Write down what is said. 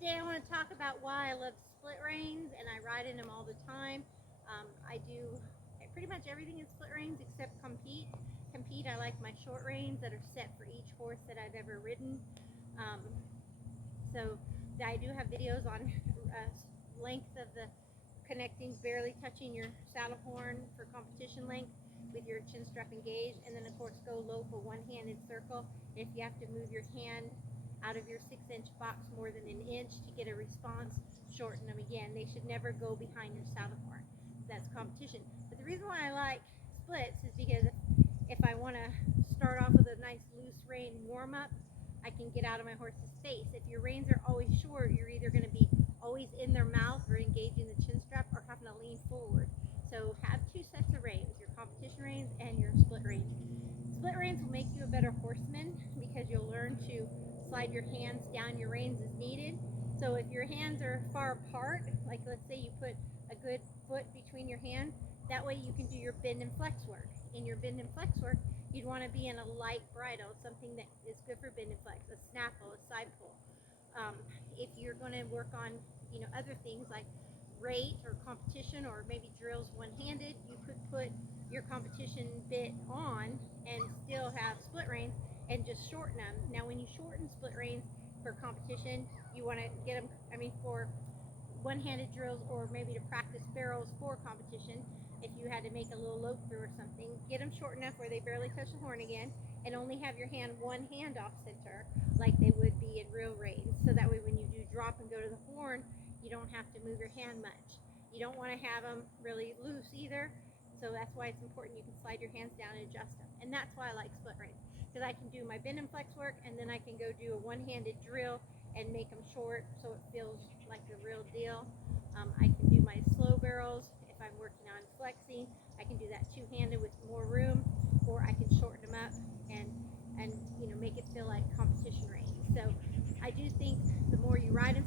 Today I want to talk about why I love split reins and I ride in them all the time. I do pretty much everything in split reins except compete. Compete, I like my short reins that are set for each horse that I've ever ridden. Um, so I do have videos on length of the connecting, barely touching your saddle horn for competition length with your chin strap engaged, and then of course go low for one-handed circle. If you have to move your hand out of your 6-inch box more than an inch to get a response, shorten them again. They should never go behind your saddle horn. That's competition. But the reason why I like splits is because if I want to start off with a nice loose rein warm-up, I can get out of my horse's face. If your reins are always short, you're either going to be always in their mouth or engaging the chin strap or having to lean forward. So have two sets of reins, your competition reins and your split reins. Split reins will make you a better horseman because you'll learn to slide your hands down your reins as needed. So if your hands are far apart, like let's say you put a good foot between your hands, that way you can do your bend and flex work. In your bend and flex work, you'd want to be in a light bridle, something that is good for bend and flex, a snaffle, a side pull. If you're going to work on, other things like rate or competition or maybe drills one-handed, you could put your competition bit on and still have split reins and just shorten them. Now, when you shorten split reins for competition, you want to get them, for one-handed drills or maybe to practice barrels for competition. If you had to make a little lope through or something, get them short enough where they barely touch the horn again, and only have your one hand off center like they would be in real reins. So that way when you do drop and go to the horn, you don't have to move your hand much. You don't want to have them really loose either, so that's why it's important you can slide your hands down and adjust them. And that's why I like split reins, because I can do my bend and flex work, and then I can go do a one-handed drill and make them short so it feels like the real deal. I can do my slow barrels if I'm working on flexing. I can do that two-handed with more room, or I can shorten them up and make it feel like competition reins. So I do think the more you ride in